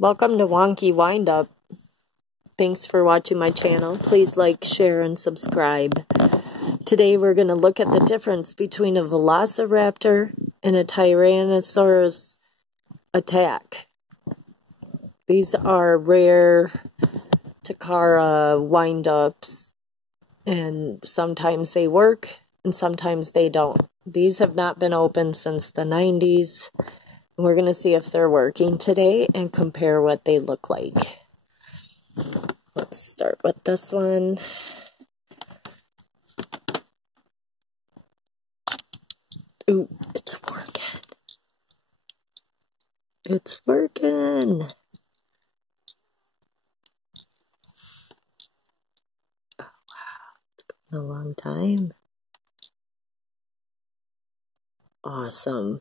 Welcome to Wonky Windup. Thanks for watching my channel. Please like, share, and subscribe. Today we're going to look at the difference between a Velociraptor and a Tyrannosaurus attack. These are rare Takara windups, and sometimes they work and sometimes they don't. These have not been opened since the 90s. We're going to see if they're working today and compare what they look like. Let's start with this one. Ooh, it's working. It's working. Oh, wow. It's been a long time. Awesome.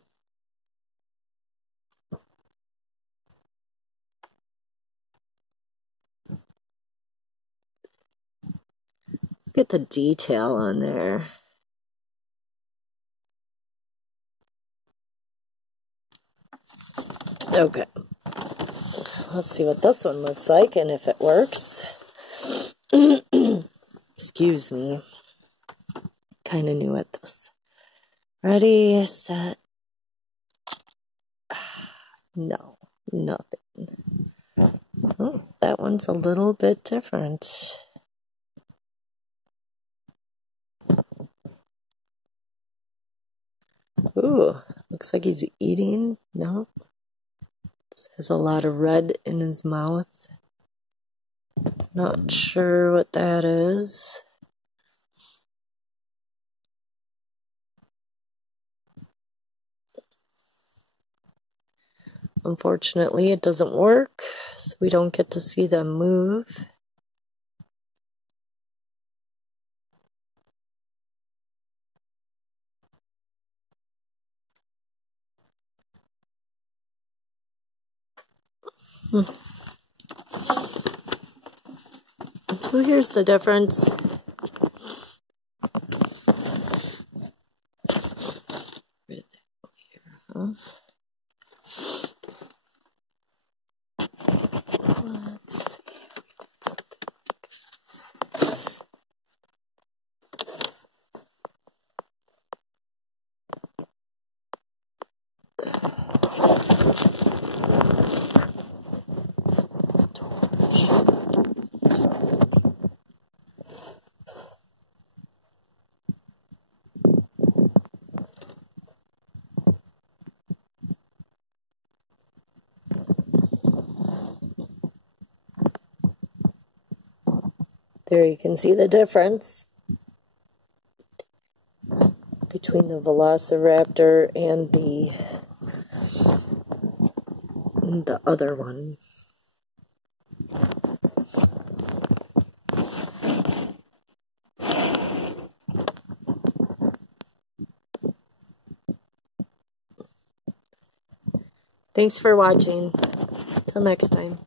Look at the detail on there. Okay. Let's see what this one looks like and if it works. Excuse me. Kind of new at this. Ready, set. No, nothing. Oh, that one's a little bit different. Ooh, looks like he's eating. No. This has a lot of red in his mouth. Not sure what that is. Unfortunately, it doesn't work, so we don't get to see them move. So here's the difference. Really clear, huh? Let's see if we did something like this. There you can see the difference between the Velociraptor and the other one. Thanks for watching. Till next time.